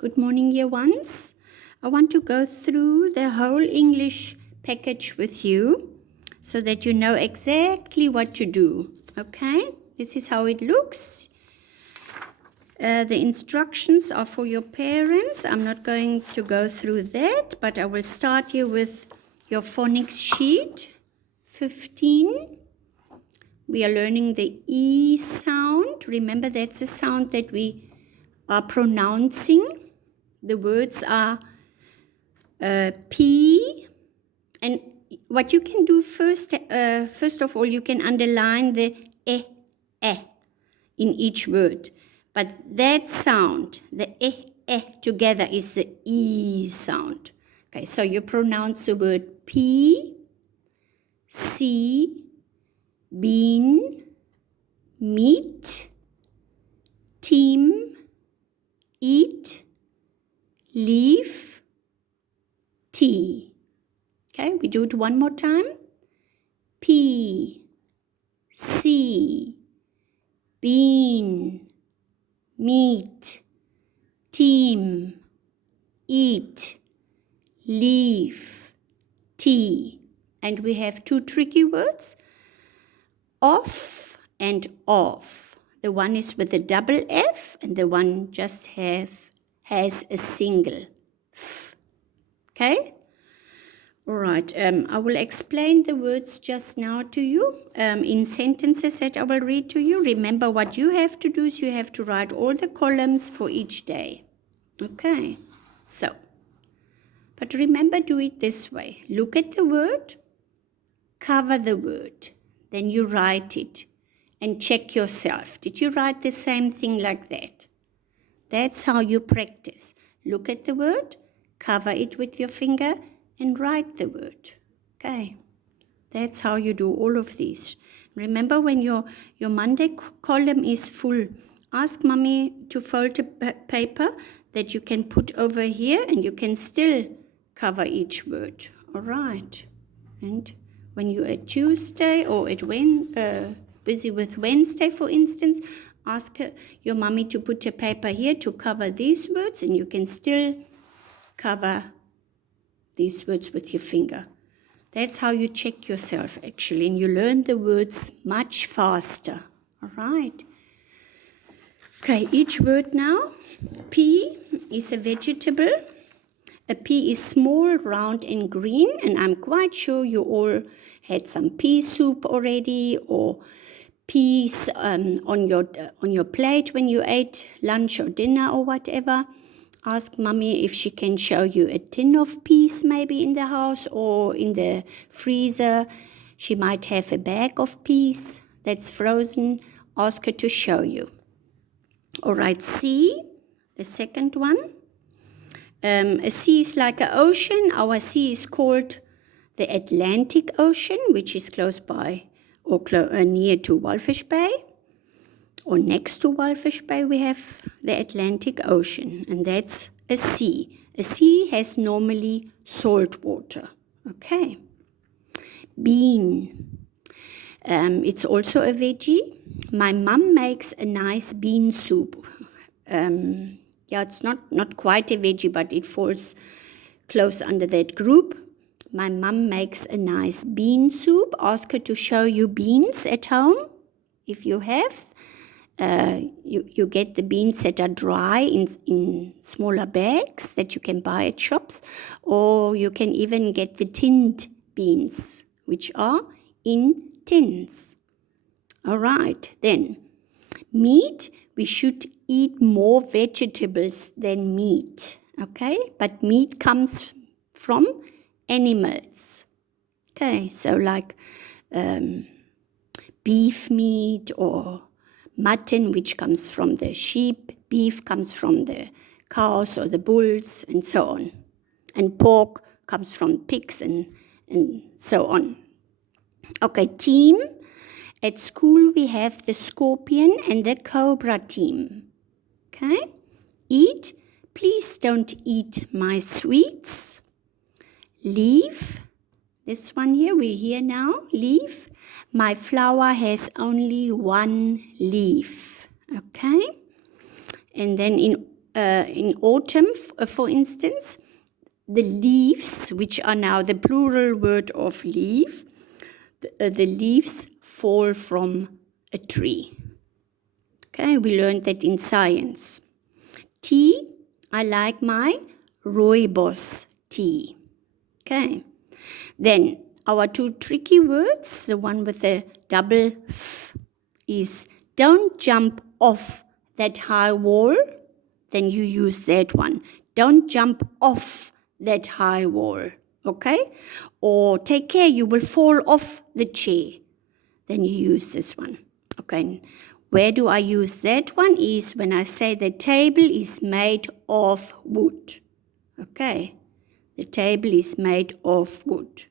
Good morning, year ones. I want to go through the whole English package with you so that you know exactly what to do. Okay? This is how it looks. The instructions are for your parents. I'm not going to go through that, but I will start here with your phonics sheet. 15. We are learning the E sound. Remember, that's a sound that we are pronouncing. The words are P, and what you can do first of all, you can underline the eh in each word. But that sound, the together is the E sound. Okay, so you pronounce the word P, C, bean, meat, team, eat, leaf, tea. Okay, we do it one more time. P, C, bean, meat, team, eat, leaf, tea. And we have two tricky words, off and off. The one is with a double F and the one just has a single F. Okay? All right, I will explain the words just now to you in sentences that I will read to you. Remember, what you have to do is you have to write all the columns for each day. Okay, so, but remember, do it this way. Look at the word, cover the word, then you write it and check yourself. Did you write the same thing like that? That's how you practice. Look at the word, cover it with your finger, and write the word. Okay, that's how you do all of these. Remember, when your Monday column is full, ask mommy to fold a paper that you can put over here and you can still cover each word. All right. And when you're at Tuesday or at busy with Wednesday, for instance, ask your mommy to put a paper here to cover these words and you can still cover these words with your finger. That's how you check yourself, actually, and you learn the words much faster. All right. Okay, each word now. Pea is a vegetable. A pea is small, round, and green, and I'm quite sure you all had some pea soup already, or peas on your plate when you ate lunch or dinner or whatever. Ask mommy if she can show you a tin of peas maybe in the house or in the freezer. She might have a bag of peas that's frozen. Ask her to show you. All right, sea, the second one. A sea is like an ocean. Our sea is called the Atlantic Ocean, which is close by or near to Walfish Bay. Or next to Walfish Bay, we have the Atlantic Ocean, and that's a sea. A sea has normally salt water. Okay. Bean. It's also a veggie. My mum makes a nice bean soup. It's not quite a veggie, but it falls close under that group. My mum makes a nice bean soup. Ask her to show you beans at home if you have. You get the beans that are dry in smaller bags that you can buy at shops, or you can even get the tinned beans, which are in tins. All right, then. Meat, we should eat more vegetables than meat, okay? But meat comes from animals. Okay, so like beef meat or mutton, which comes from the sheep, beef comes from the cows or the bulls, and so on. And pork comes from pigs and so on. Okay, team. At school, we have the scorpion and the cobra team. Okay? Eat. Please don't eat my sweets. Leaf. This one here, we're here now. Leaf. My flower has only one leaf. Okay? And then in in autumn, for instance, the leaves, which are now the plural word of leaf, the leaves fall from a tree. Okay, we learned that in science. Tea, I like my rooibos tea. Okay, then our two tricky words, the one with the double f, is don't jump off that high wall, then you use that one. Don't jump off that high wall, okay? Or take care, you will fall off the chair. Then you use this one, okay? Where do I use that one is when I say the table is made of wood, okay? The table is made of wood.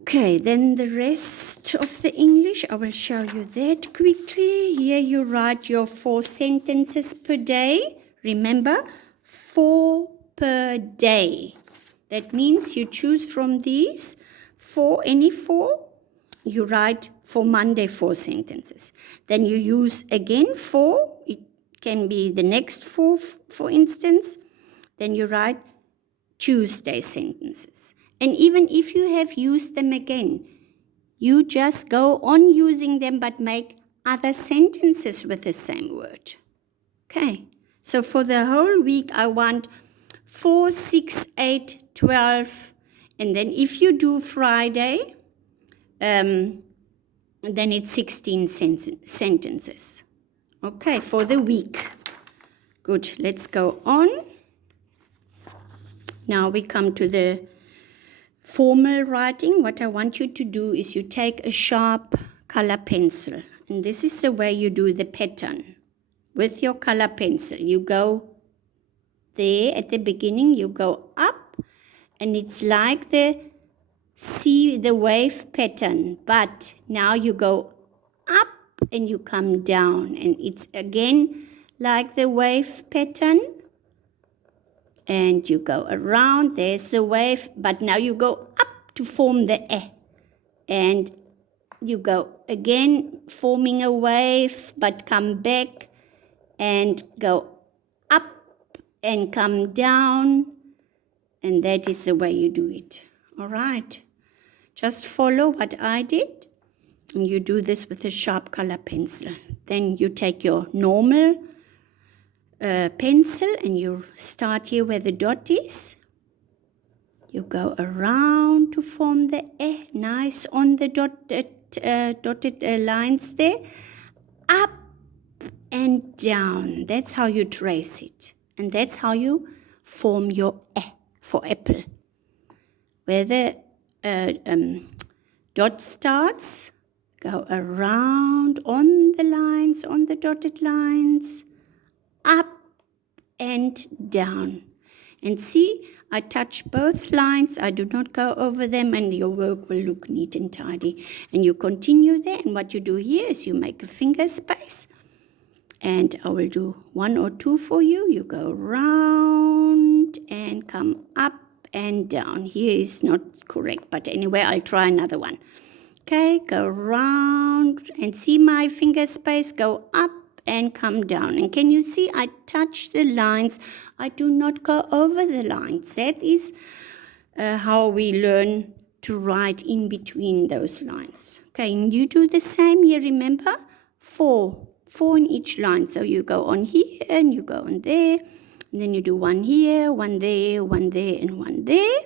Okay, then the rest of the English, I will show you that quickly. Here you write your 4 sentences per day. Remember, 4 per day. That means you choose from these 4, any 4. You write for Monday 4 sentences. Then you use again 4. It can be the next 4, for instance. Then you write Tuesday sentences. And even if you have used them again, you just go on using them but make other sentences with the same word. Okay, so for the whole week I want 4, 6, 8, 12. And then if you do Friday, then it's 16 sentences. Okay, for the week. Good, let's go on. Now we come to the formal writing. What I want you to do is you take a sharp color pencil. And this is the way you do the pattern. With your color pencil, you go there at the beginning, you go up, and it's like the wave pattern. But now you go up and you come down. And it's again like the wave pattern. And you go around, there's the wave, but now you go up to form the eh. And you go again, forming a wave, but come back and go up and come down. And that is the way you do it. All right. Just follow what I did. And you do this with a sharp color pencil. Then you take your normal pencil and you start here where the dot is. You go around to form the eh, nice on the dotted lines there. Up and down. That's how you trace it. And that's how you form your eh for apple. Where the dot starts, go around on the lines, on the dotted lines. Up and down. And see, I touch both lines. I do not go over them, and your work will look neat and tidy. And you continue there, and what you do here is you make a finger space. And I will do 1 or 2 for you. You go round and come up and down. Here is not correct, but anyway, I'll try another one. Okay, go round and see my finger space, go up and come down. And can you see I touch the lines? I do not go over the lines. That is how we learn to write in between those lines. Okay, and you do the same here, remember? 4 in each line. So you go on here and you go on there. And then you do 1 here, 1 there, 1 there, and 1 there.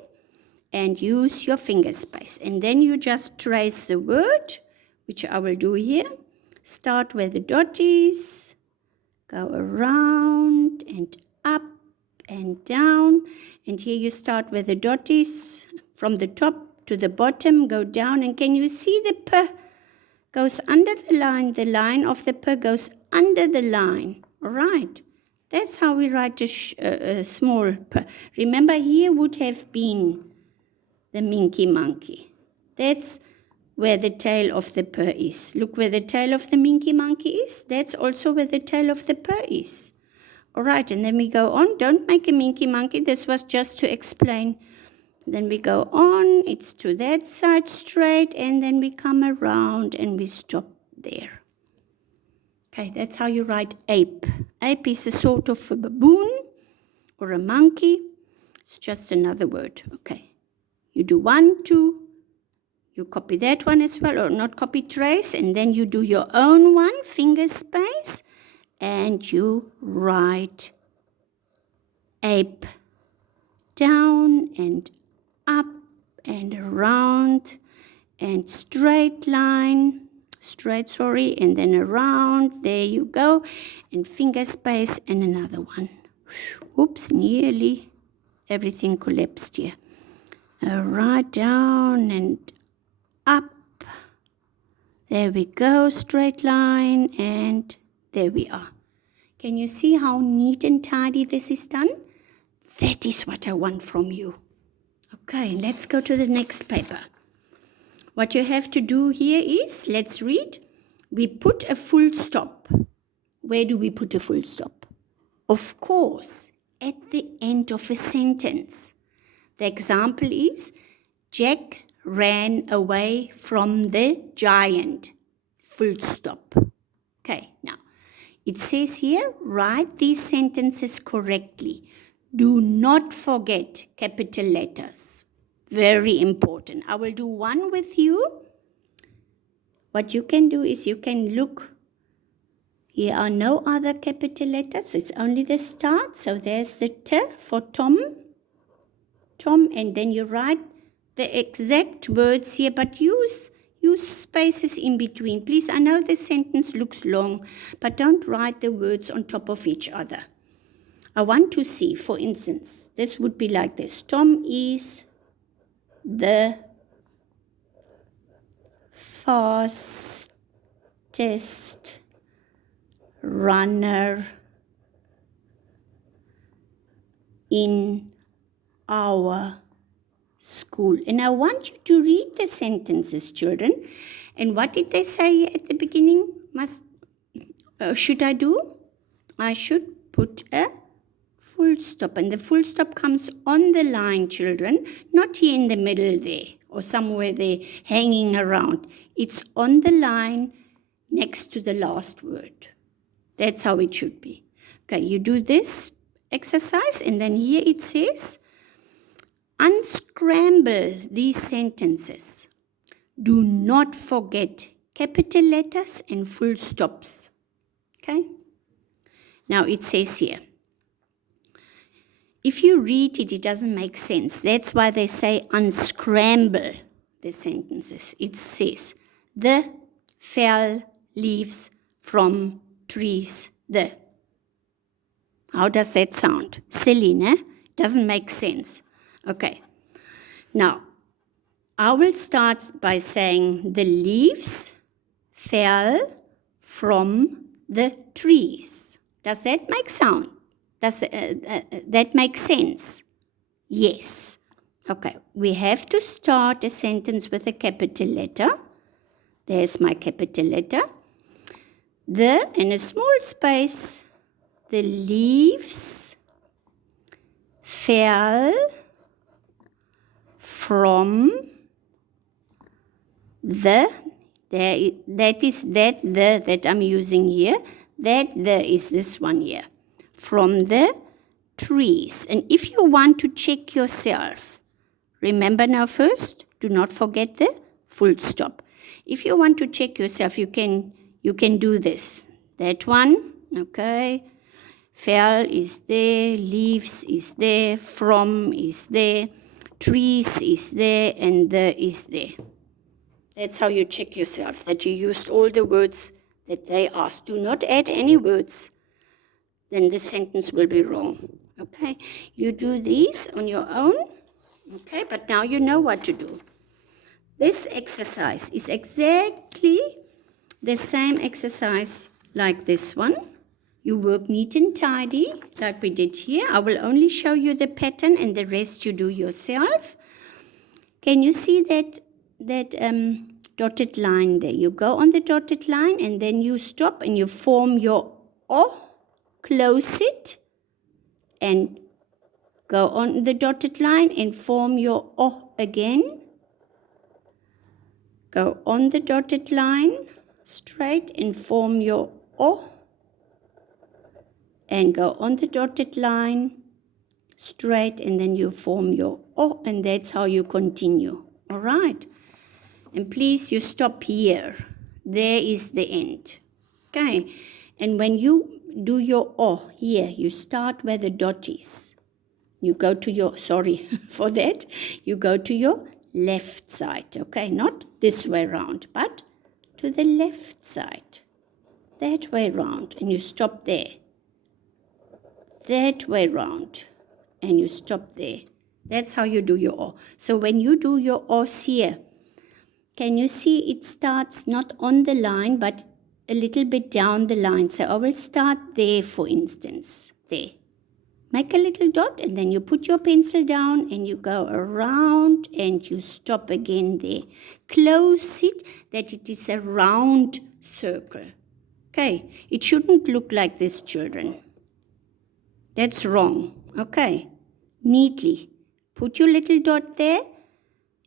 And use your finger space. And then you just trace the word, which I will do here. Start where the dot is, go around and up and down. And here you start where the dot is, from the top to the bottom, go down. And can you see the P goes under the line of the P goes under the line. All right, that's how we write a small P. Remember, here would have been the Minky Monkey. That's where the tail of the P is. Look where the tail of the Minky Monkey is. That's also where the tail of the P is. All right, and then we go on. Don't make a Minky Monkey. This was just to explain. Then we go on. It's to that side straight, and then we come around and we stop there. Okay, that's how you write ape. Ape is a sort of a baboon or a monkey. It's just another word. Okay, you do 1, 2. You copy that one as well, or not copy, trace, and then you do your own one, finger space, and you write ape. Down and up and around and straight, and then around. There you go. And finger space and another one. Oops, nearly everything collapsed here. Right down and up. There we go, straight line, and there we are. Can you see how neat and tidy this is done? That is what I want from you. Okay, let's go to the next paper. What you have to do here is, let's read. We put a full stop. Where do we put a full stop? Of course, at the end of a sentence. The example is, Jack ran away from the giant. Full stop. Okay, now, it says here, write these sentences correctly. Do not forget capital letters. Very important. I will do one with you. What you can do is you can look. Here are no other capital letters. It's only the start. So there's the T for Tom. Tom, and then you write the exact words here, but use spaces in between. Please, I know the sentence looks long, but don't write the words on top of each other. I want to see, for instance, this would be like this. Tom is the fastest runner in our school. And I want you to read the sentences, children. And what did they say at the beginning? Should I do? I should put a full stop. And the full stop comes on the line, children, not here in the middle there or somewhere there hanging around. It's on the line next to the last word. That's how it should be. Okay, you do this exercise, and then here it says, unscramble these sentences. Do not forget capital letters and full stops. Okay? Now it says here, if you read it, it doesn't make sense. That's why they say unscramble the sentences. It says, the fell leaves from trees. How does that sound? Silly, ne? Doesn't make sense. Okay. Now, I will start by saying the leaves fell from the trees. Does that make sound? Does that make sense? Yes. Okay, we have to start a sentence with a capital letter. There's my capital letter. The, in a small space, the leaves fell from the, that I'm using here. That the is this one here. From the trees. And if you want to check yourself, remember now first, do not forget the full stop. If you want to check yourself, you can do this. That one, okay. Fell is there, leaves is there, from is there, trees is there, and the is there. That's how you check yourself, that you used all the words that they asked. Do not add any words, then the sentence will be wrong. Okay, you do these on your own. Okay, but now you know what to do. This exercise is exactly the same exercise like this one. You work neat and tidy like we did here. I will only show you the pattern and the rest you do yourself. Can you see that dotted line there? You go on the dotted line and then you stop and you form your O, close it, and go on the dotted line and form your O again. Go on the dotted line straight and form your O and go on the dotted line straight, and then you form your O, and that's how you continue. All right. And please, you stop here. There is the end. Okay. And when you do your O here, you start where the dot is. You go to your, sorry for that, you go to your left side. Okay, not this way round, but to the left side. That way round, and you stop there. That way round, and you stop there. That's how you do your O. So when you do your O's here, can you see it starts not on the line, but a little bit down the line? So I will start there, for instance, there. Make a little dot, and then you put your pencil down and you go around and you stop again there. Close it that it is a round circle. Okay, it shouldn't look like this, children. That's wrong. Okay, neatly. Put your little dot there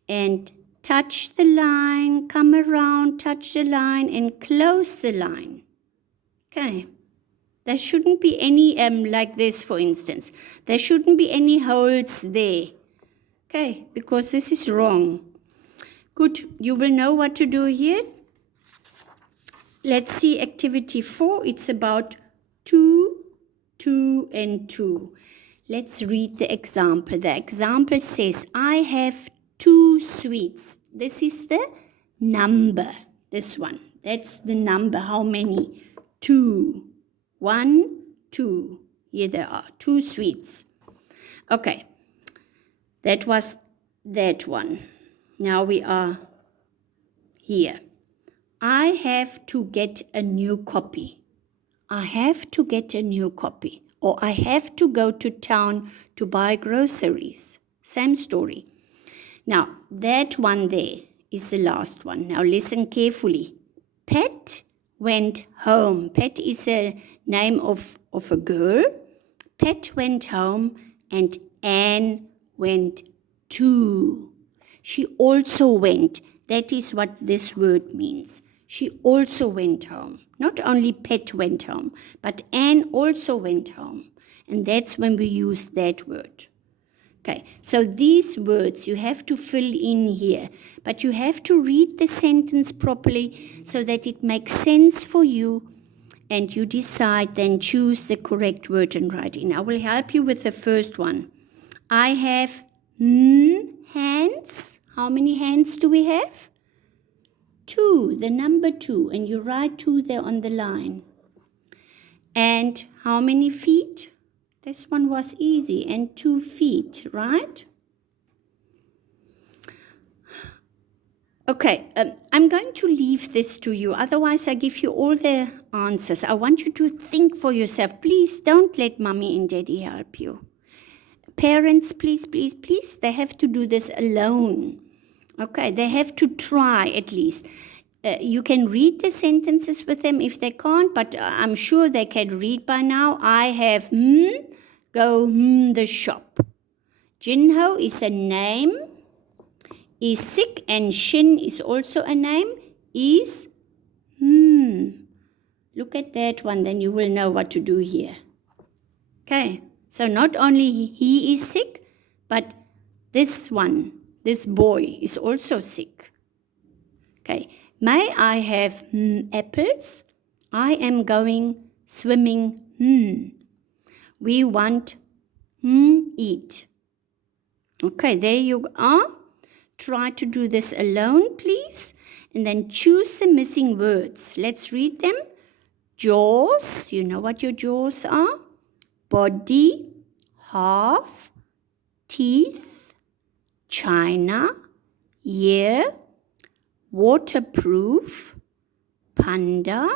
and touch the line, come around, touch the line and close the line. Okay. There shouldn't be any, like this, for instance. There shouldn't be any holes there. Okay, because this is wrong. Good, you will know what to do here. Let's see activity 4. It's about 2, 2 and 2. Let's read the example. The example says, I have 2 sweets. This is the number, this one. That's the number. How many? 2. 1, 2. Here there are 2 sweets. Okay, that was that one. Now we are here. I have to get a new copy. I have to get a new copy. Or I have to go to town to buy groceries. Same story. Now, that one there is the last one. Now listen carefully. Pet went home. Pet is a name of a girl. Pet went home and Anne went too. She also went. That is what this word means. She also went home. Not only Pet went home, but Anne also went home. And that's when we use that word. Okay, so these words you have to fill in here, but you have to read the sentence properly so that it makes sense for you, and you decide, then choose the correct word and write in. I will help you with the first one. I have hands. How many hands do we have? 2, the number 2, and you write 2 there on the line. And how many feet? This one was easy, and 2 feet, right? Okay, I'm going to leave this to you. Otherwise, I give you all the answers. I want you to think for yourself. Please don't let mommy and daddy help you. Parents, please, please, please, they have to do this alone. Okay, they have to try at least. You can read the sentences with them if they can't, but I'm sure they can read by now. I have go the shop. Jinho is a name. Is sick, and Shin is also a name. Is Look at that one, then you will know what to do here. Okay, so not only he is sick, but this one, this boy is also sick. Okay, may I have apples? I am going swimming. We want eat. Okay, there you are. Try to do this alone, please. And then choose the missing words. Let's read them. Jaws, you know what your jaws are? Body, half, teeth, china, ear, waterproof, panda,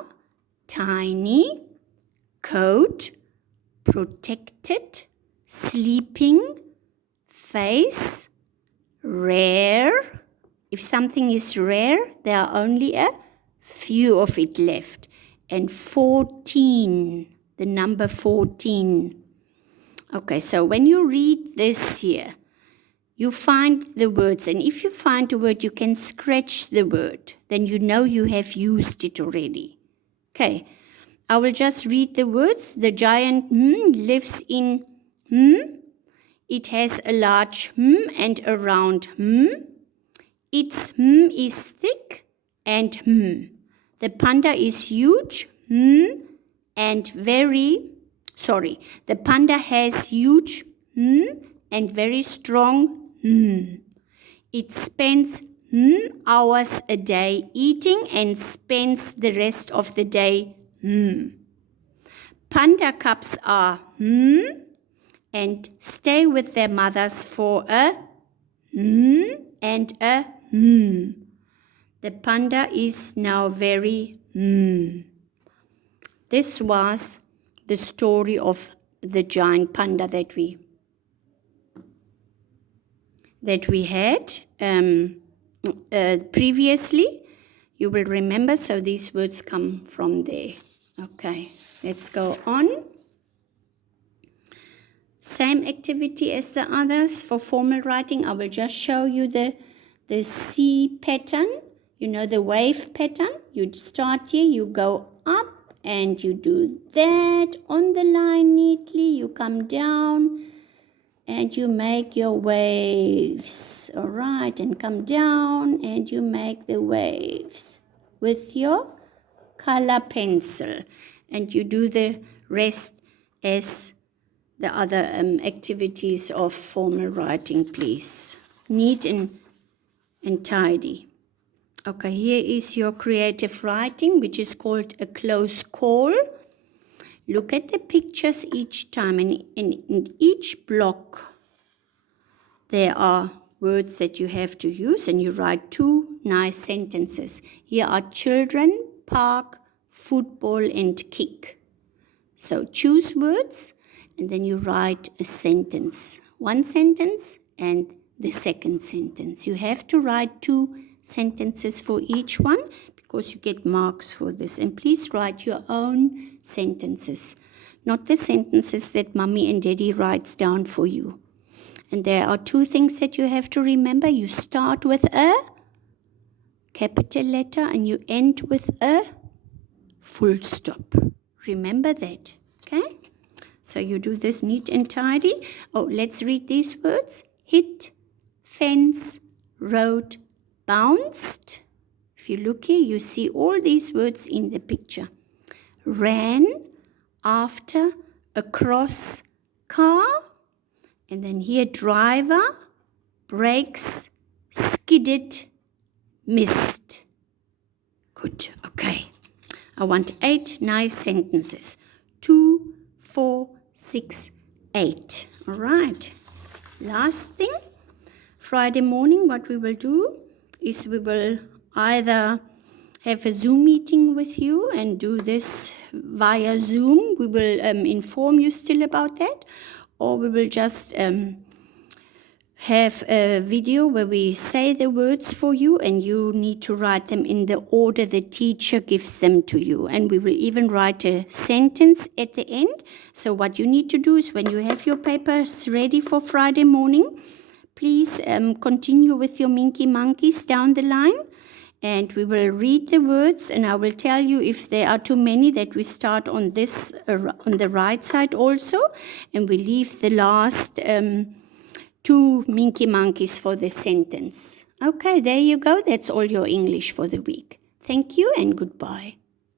tiny, coat, protected, sleeping, face, rare. If something is rare, there are only a few of it left. And 14, the number 14. Okay, so when you read this here, you find the words. And if you find a word, you can scratch the word. Then you know you have used it already. Okay, I will just read the words. The giant lives in It has a large and a round Its is thick and The panda is huge and very, the panda has huge and very strong It spends hours a day eating and spends the rest of the day Panda cubs are and stay with their mothers for a and a The panda is now very This was the story of the giant panda that we had previously. You will remember, so these words come from there. Okay, let's go on. Same activity as the others for formal writing. I will just show you the C pattern, the wave pattern. You start here, you go up and you do that on the line neatly. You come down and you make your waves. All right, and come down and you make the waves with your color pencil. And you do the rest as the other activities of formal writing, please. Neat and tidy. Okay, here is your creative writing, which is called a close call. Look at the pictures each time, and in each block there are words that you have to use, and you write 2 nice sentences. Here are children, park, football, and kick. So choose words, and then you write a sentence. 1 sentence and the second sentence. You have to write 2 sentences for each one because you get marks for this. And please write your own sentences, not the sentences that Mummy and Daddy writes down for you. And there are 2 things that you have to remember. You start with a capital letter and you end with a full stop. Remember that, okay? So you do this neat and tidy. Oh, let's read these words. Hit, fence, road, bounced. If you look here, you see all these words in the picture. Ran, after, across, car. And then here, driver, brakes, skidded, missed. Good, okay. I want 8 nice sentences. 2, 4, 6, 8. All right. Last thing, Friday morning, what we will do is we will either have a Zoom meeting with you and do this via Zoom. We will inform you still about that. Or we will just have a video where we say the words for you and you need to write them in the order the teacher gives them to you. And we will even write a sentence at the end. So what you need to do is when you have your papers ready for Friday morning, please continue with your Minky Monkeys down the line. And we will read the words and I will tell you if there are too many that we start on this, on the right side also. And we leave the last 2 Minky Monkeys for the sentence. Okay, there you go. That's all your English for the week. Thank you and goodbye.